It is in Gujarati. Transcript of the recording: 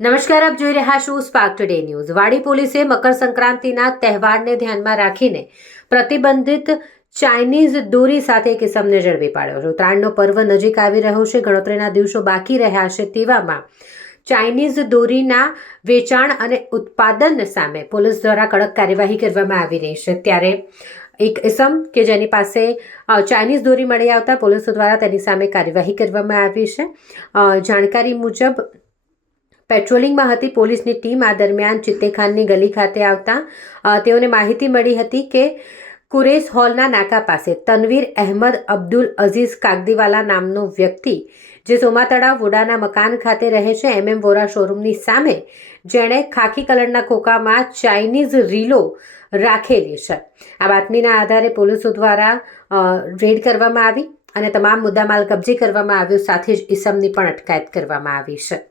નમસ્કાર, આપ જોઈ રહ્યા છો સ્પાર્ક ટુડે ન્યૂઝ। વાડી પોલીસે મકર સંક્રાંતિના તહેવારને ધ્યાનમાં રાખીને પ્રતિબંધિત ચાઇનીઝ દોરી સાથે એક ઇસમને ઝડપી પાડ્યો છે। ઉત્તરાયણનો પર્વ નજીક આવી રહ્યો છે, ગણતરીના દિવસો બાકી રહ્યા છે, તેવામાં ચાઇનીઝ દોરીના વેચાણ અને ઉત્પાદન સામે પોલીસ દ્વારા કડક કાર્યવાહી કરવામાં આવી રહી છે। ત્યારે એક ઇસમ કે જેની પાસે ચાઇનીઝ દોરી મળી આવતા પોલીસ દ્વારા તેની સામે કાર્યવાહી કરવામાં આવી છે। જાણકારી મુજબ પેટ્રોલિંગમાં હતી પોલીસની ટીમ આ દરમિયાન ચિત્તેખાનની ગલી ખાતે આવતા તેઓને માહિતી મળી હતી કે કુરેશ હોલના નાકા પાસે તનવીર અહેમદ અબ્દુલ અઝીઝ કાગદીવાલા નામનો વ્યક્તિ જે સોમા તળાવ વોડાના મકાન ખાતે રહે છે, વોરા શોરૂમની સામે, જેણે ખાખી કલરના ખોખામાં ચાઇનીઝ રીલો રાખેલી છે। આ બાતમીના આધારે પોલીસો દ્વારા રેડ કરવામાં આવી અને તમામ મુદ્દામાલ કબજે કરવામાં આવ્યો, સાથે જ ઇસમની પણ અટકાયત કરવામાં આવી છે।